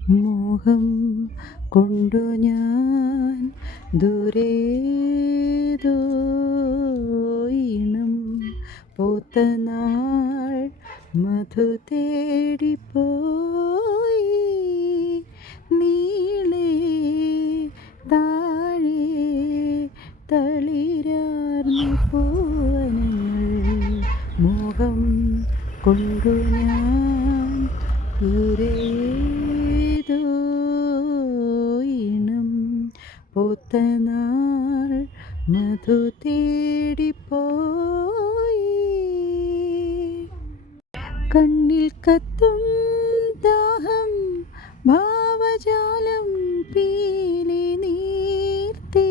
മോഹം കൊണ്ടു ഞാൻ ദൂരേതോ ഈണം പൂത്തനാൾ മധു തേടിപ്പോയി നീളെ താഴെ തളിരാർന്ന പൂവനങ്ങൾ മോഹം കൊണ്ടു ഞാൻ ദൂരേതോ ഈണം പൂത്തനാൾ മധു തേടിപ്പോയി കണ്ണിൽ കത്തും ദാഹം ഭാവജാലം പീലി നീർത്തി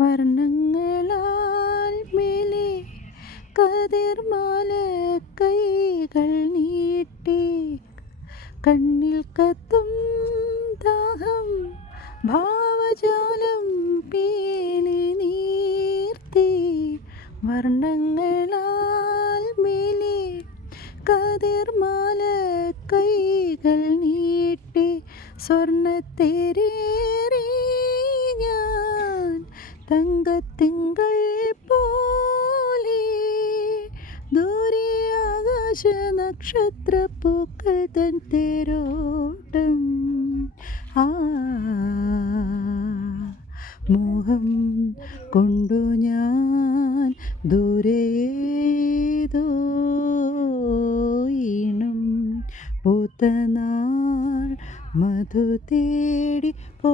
വർണ്ണങ്ങളാൽ മേലെ കതിർമാല കൈകൾ നീട്ടി കണ്ണിൽ കത്തും ദാഹം ഭാവജാലം പീലി നീർത്തി വർണ്ണങ്ങളാൽ മേലെ കതിർമാല കൈകൾ നീട്ടി സ്വർണ്ണത്തേരേറി ഞാൻ തങ്കത്തിങ്കൾ പോലെ ദൂരെ ആകാശ നക്ഷത്രപ്പൂക്കൾ തൻ തേരോട്ടം മോഹം കൊണ്ടു ഞാൻ ദൂരേതോ ഈണം പൂത്തനാൾ മധു തേടി പോ